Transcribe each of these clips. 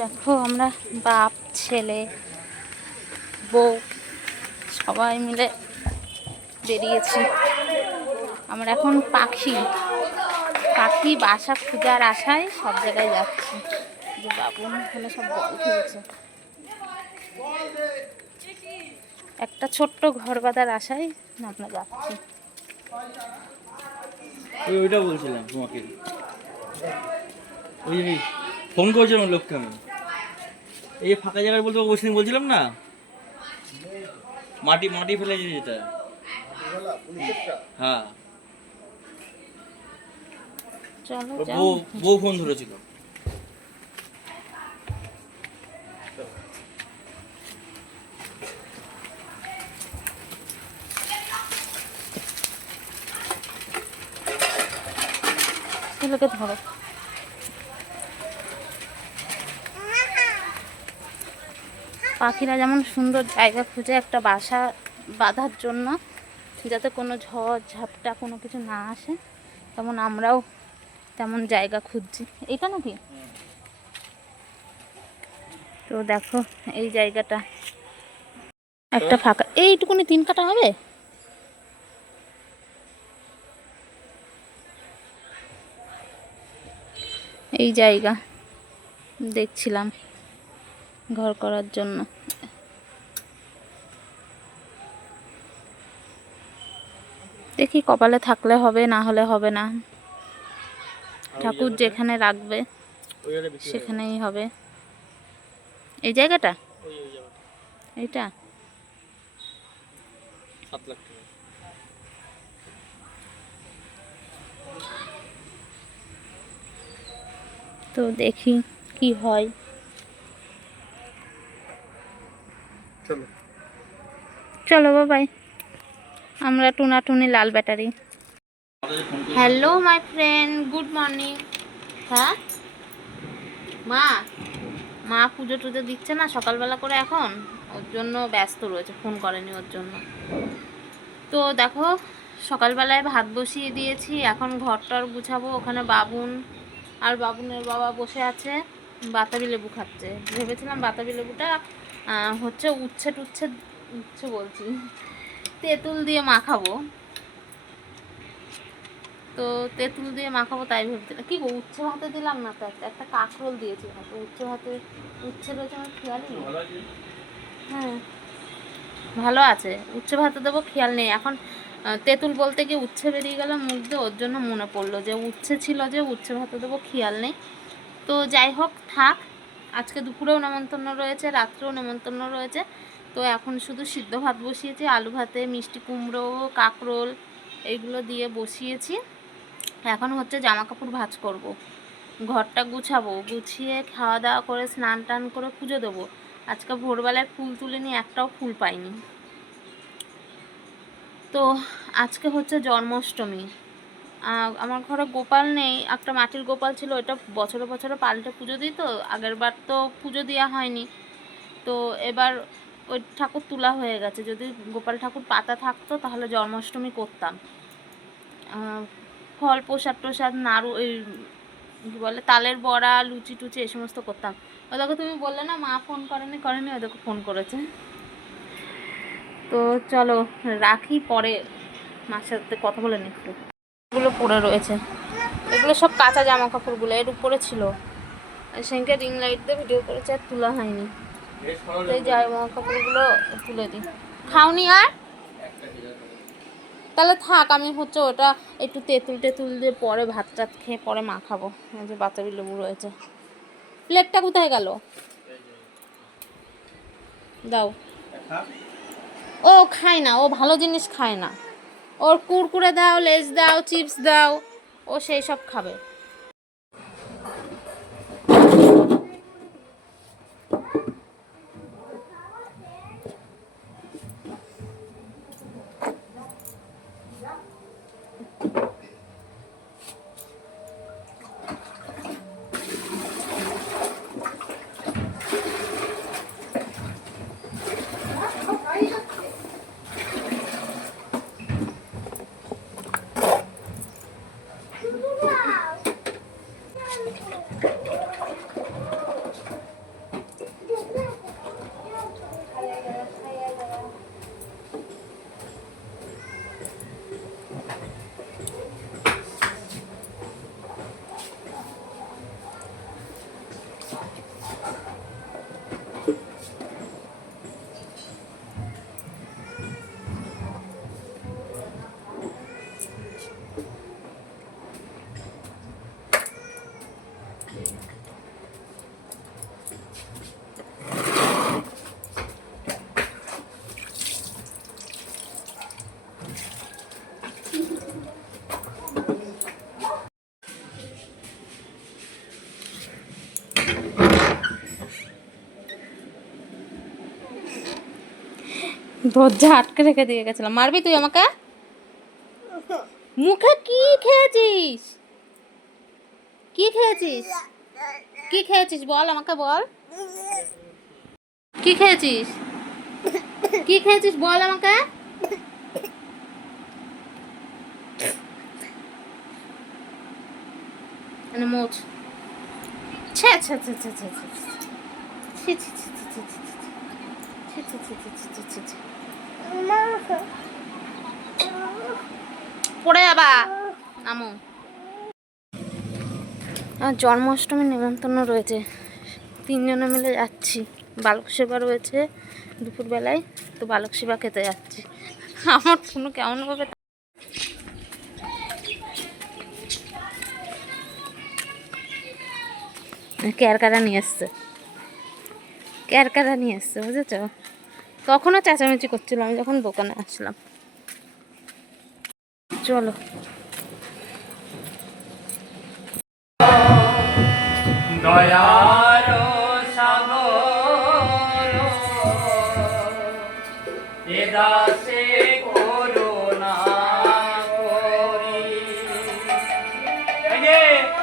দেখো, আমরা বাপ, ছেলে, বউ, সবাই মিলে বেরিয়েছি। আমরা এখন পাখি পাখি, বাসা খোঁজার আশায় সব জায়গায় যাচ্ছি। যে বাবুন ওখানে সব বল খেলছে একটা ছোট্ট ঘর বাঁধার আশায় আমরা যাচ্ছি। ওইটা বলছিলাম তোমাকে। ওই ফোন করেছিলাম লোককে আমি। এই যে ফাঁকা জায়গায় বলতে সেদিন বলছিলাম না? মাটি মাটি ফেলে যেটা। হ্যাঁ। বউ বউ ফোন ধরেছিল। ছেলেকে ধরো। পাখিরা যেমন সুন্দর জায়গা খুঁজে একটা বাসা বাঁধার জন্য, যাতে কোনো ঝড়, ঝাপটা কোনো কিছু না আসে, তেমন আমরাও তেমন জায়গা খুঁজছি। এটা নাকি তো দেখো, এই জায়গাটা। একটা ফাঁকা, এইটুকুনি তিন কাটা হবে? এই জায়গা দেখছিলাম ঘর করার জন্য। দেখি কপালে থাকলে হবে না হলে হবে না। ঠাকুর যেখানে রাখবে। সেখানেই হবে। এই জায়গাটা? এইটা? তো দেখি কি হয়। চলো। চলো বাবাই আমরা টুনাটুনি লাল battery. Hello my friend good morning হ্যাঁ? মা মা পুজো টুজো দিচ্ছে না সকালবেলা করে এখন? ওর জন্য ব্যস্ত রয়েছে, ফোন করেনি ওর জন্য। তো দেখো, সকালবেলায় ভাত বসিয়ে দিয়েছি, এখন ঘরটর গুছাবো, ওখানে বাবুন আর বাবুনের বাবা বসে আছে, বাতাবি লেবু খাচ্ছে। ভেবেছিলাম বাতাবি লেবুটা হচ্ছে উচ্ছে টুচ্ছে উচ্ছে বলছি। তেঁতুল দিয়ে মাখাবো। তো তেঁতুল দিয়ে মাখাবো তাই ভেবেছিলাম। কি গো উচ্ছে ভাতে দিলাম না তো? একটা একটা কাঁকরোল দিয়েছি ভাতে। উচ্ছে ভাতে উচ্ছে রয়েছে আমার খেয়াল নেই। হ্যাঁ। ভালো আছে। উচ্ছে ভাতে দেবো খেয়াল নেই। এখন তেঁতুল বলতে গিয়ে উচ্ছে বেরিয়ে গেল মুখ দিয়ে ওর জন্য মনে পড়ল যে উচ্ছে ছিল যে উচ্ছে ভাতে দেবো খেয়াল নেই। তো যাই হোক থাক। আজকে দুপুরেও নেমন্তন্ন রয়েছে রাত্রেও নেমন্তন্ন রয়েছে। তো এখন শুধু সিদ্ধ ভাত বসিয়েছি, আলু ভাতে মিষ্টি কুমড়ো, কাঁকরোল এইগুলো দিয়ে বসিয়েছি। এখন হচ্ছে জামা কাপড় ভাজ করব। ঘরটা গুছাবো, গুছিয়ে খাওয়া দাওয়া করে, স্নান টান করে পুজো দেবো। আজকে ভোরবেলায় ফুল তুলিনি, একটাও ফুল পাইনি। তো আজকে হচ্ছে জন্মাষ্টমী। আমার ঘরে গোপাল নেই, একটা মাটির গোপাল ছিল ওটা বছরে বছরে পাল্টে পুজো দিই তো, আগের বার তো পুজো দেওয়া হয়নি। তো এবার ওই ঠাকুর তোলা হয়ে গেছে। যদি গোপাল ঠাকুর পাতা থাকতো, তাহলে জন্মাষ্টমী করতাম। ফল প্রসাদ প্রসাদ নাড়ু, ওই কী বলে, তালের বড়া, লুচি টুচি, এই সমস্ত করতাম। ওই দেখো তুমি বললে না, মা ফোন করেনি করেনি ওই দেখো ফোন করেছে। তো চলো, রাখি, পরে মার সাথে কথা বলে একটু। এগুলো পড়ে রয়েছে। এগুলো সব কাঁচা জামা কাপড়গুলো এর উপরে ছিল। সেদিনকে রিং লাইট দিয়ে ভিডিও করেছে, আর তোলা হয়নি। তো এই জামা কাপড়গুলো তুলে দিই। খাওনি আর? তাহলে থাক, আমি হচ্ছে ওটা একটু তেঁতুল টেতুল দিয়ে পরে ভাত টাত খেয়ে পরে মাখাবো। এই যে বাতাবি লেবু রয়েছে। প্লেটটা কোথায় গেল? দাও। ও খায় না, ও ভালো জিনিস খায় না। ওর কুরকুরে দাও, লেজ দাও, চিপস দাও, ও সেই সব খাবে। দরজা আটকে রেখে দিয়ে গেছিলাম। মারবি তুই আমাকে? মুখে কি খেয়েছিস? কি খেয়েছিস কি খেয়েছিস বল আমাকে বল কি খেয়েছিস কি খেয়েছিস বল আমাকে মানে পড়ে যাবা আমো আর জন্মাষ্টমীর নিমন্ত্রণ রয়েছে। তিনজনে মিলে যাচ্ছি। বালক সেবা রয়েছে দুপুরবেলায়, তো বালক সেবা খেতে যাচ্ছি। আমার কোনো কেমনভাবে ক্যারকারা নিয়ে এসছে। ক্যারকারা নিয়ে এসছে, বুঝেছ? তখনও চেঁচামেচি করছিল, আমি যখন দোকানে আসলাম। চলো। দয়ার সাগর এ দাসে করুণা করি।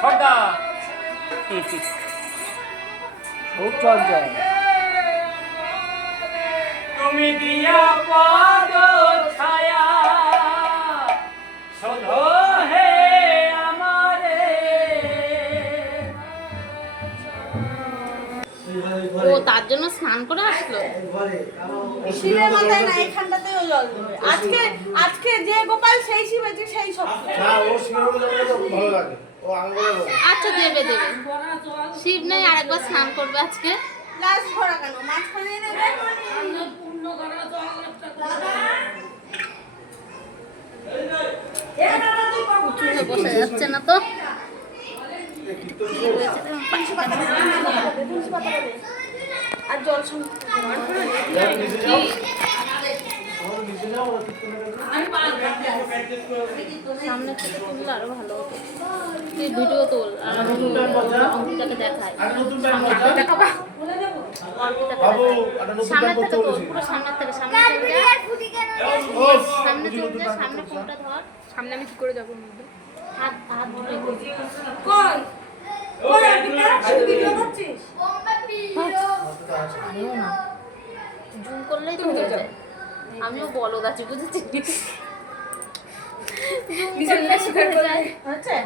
ছটা খুব চঞ্চল। তুমি দিয়া পাদ জন্য স্নান করে আসলো। শিবের মাথায় না এখানটাতেও জল আজকে আজকে যে গোপাল সেই শিব আছে সেই শক্ত না ও শিবের মধ্যে আমাকে খুব ভালো লাগে। ও আঙ্গুলে বলে আচ্ছা দেবে দেবে। শিব নেই আরেকবার স্নান করবে আজকে। লাস্ট ভরা কেন? মাঝখানে বসে যাচ্ছে না তো। আর জল সামনে থেকে তুললে আরও ভালো তুই ভিডিও তোল আর অঙ্কিতাকে দেখায় সামনে থেকে তোল পুরো থেকে সামনে সামনে চলে যা সামনে ফোনটা ধর। সামনে আমি কি করে যাব হাত হাত কোন না। জুম করলেই তো হয়ে যায়। আমিও বলদ আছি বুঝেছি। জুম করলেই হয়ে।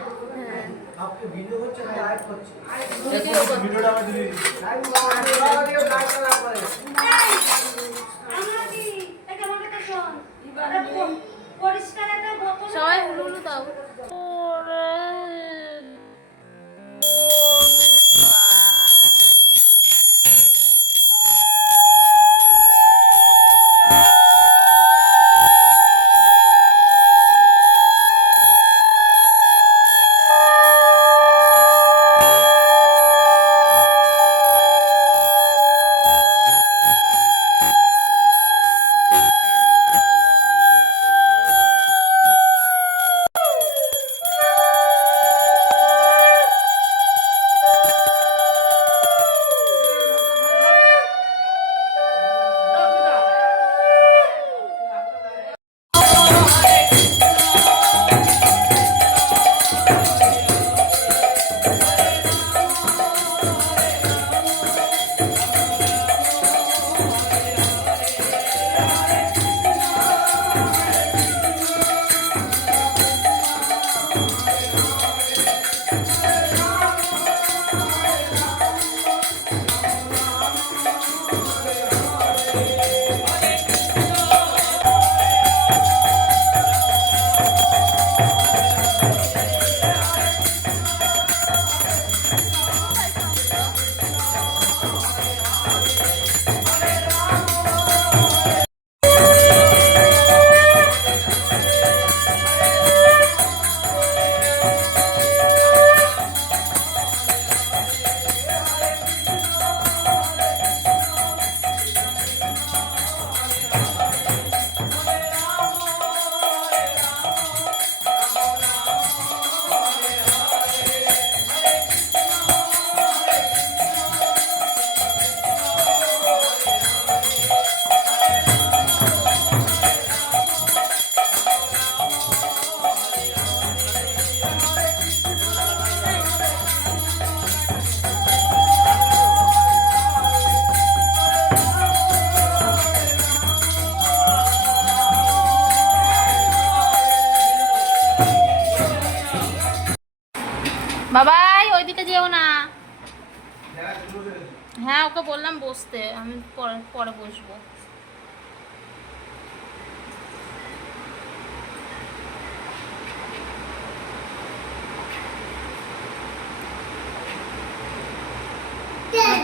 পরে বসবো।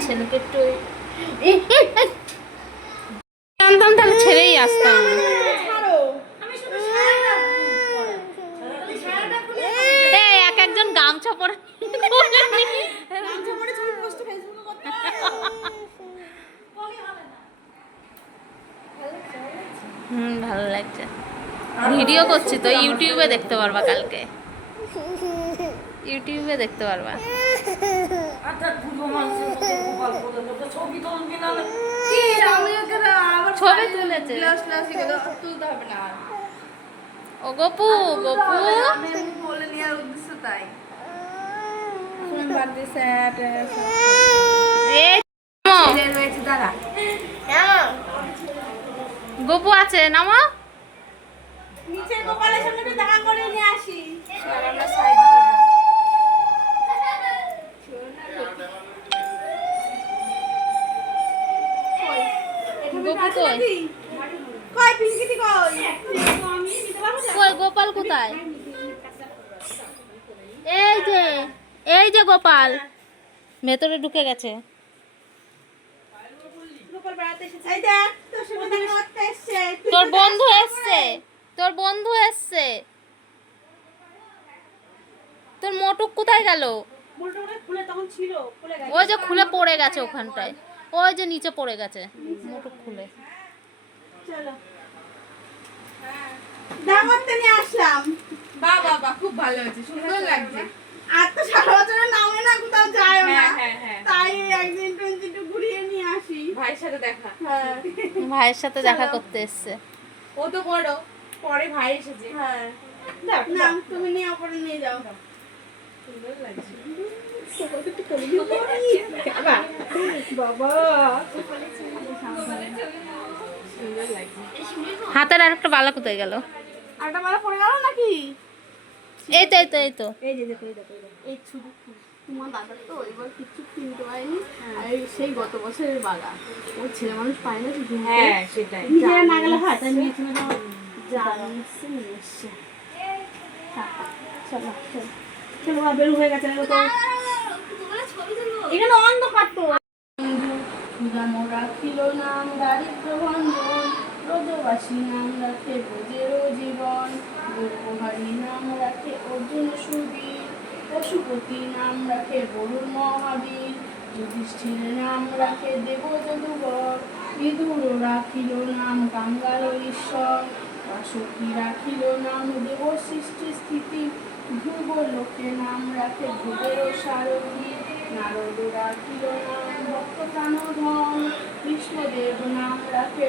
ছেলেকে একটু জানতাম তাহলে ছেড়েই আসতাম ছাড়ো আমি শুধু সারাটা পরে। আমি সারাটা খুলে এই এক একজন গামছা পরে গামছা পরে ছবি পোস্ট ফেসবুকে করতে হুম ভালো লাগছে। ভিডিও করছি তো ইউটিউবে দেখতে পারবা কালকে। ইউটিউবে দেখতে পারবা। আবার ছবি তুলেছে। ও গপু গপু। বলে নেওয়ার উদ্দেশ্য তাই। বাদ দিয়ে স্যাট রয়েছে দাঁড়া। গপু আছে নামো। নিচে গোপালের সঙ্গে একটু দেখা করে নিয়ে আসি। আমরা গপু কই কই? পিঙ্কিটি কই আমি দিতে পারব না কই গোপাল কোথায়? এই যে এই যে গোপাল। ভেতরে ঢুকে গেছে গোপাল বেড়াতে এসেছে এই দেখ তোর বন্ধু এসছে। তোর বন্ধু এসছে। তোর মোটুক কোথায় গেল? ওই যে খুলে পড়ে গেছে ওখানটায়। ওই যে নিচে পড়ে গেছে। মোটুক খুলে। চলো। দেখা নিয়ে আসলাম। বাহ বাহ খুব ভালো হয়েছে। সুন্দর লাগছে। আর তো সারা বছরের নামে না কোথাও যায় না হ্যাঁ হ্যাঁ হ্যাঁ তাই একদিন টুনটি একটু ঘুরিয়ে নিয়ে আসি ভাইয়ের সাথে দেখা হ্যাঁ ভাইয়ের সাথে দেখা করতে এসছে। ও তো বড় পরে ভাই এসেছে। হ্যাঁ। দেখ, না তুমি নিয়ে ওপরে নিয়ে যাও। সুন্দর লাগছে। বাবা। হাতের আর একটা বালা কোথায় গেল? আরেকটা মালা পড়ে গেল নাকি? এই তো এই তো এই তো। এই যে এই দেখো এই দেখো। এই ছুরি তোমার দাদা তো এবার কিচ্ছু কিনতে পারেনি। আর সেই গত বছরের বালা ওর ছেলে মানুষ পায় না হ্যাঁ সেটাই। না গেলে হয়। তাই নিয়ে চলে যাও নিয়ে এসছে নিয়ে এসছে টাকা। চলো। চলো চলো হয়ে গেছে তো। এখানে অন্ধকার তো। ক্ষুদা মোরা নাম দারিদ্র ভঞ্জন রোদবাসী নাম রাখে বোঝেরও জীবন। নাম রাখে অর্জুন সুবীর। পশুপতি নাম রাখে বরুণ মহাবীর। যুধিষ্ঠির নাম রাখে দেব যদুবর বিদুর রাখিল নাম কাঙ্গাল ঈশ্বর। বাসকি রাখিল নাম দেব সৃষ্টি স্থিতি। ধ্রুব লোকে নাম রাখে ধ্রুবের সারথী। নারদ রাখিল নাম ভক্ত প্রাণধন বিষ্ণুদেব নাম রাখে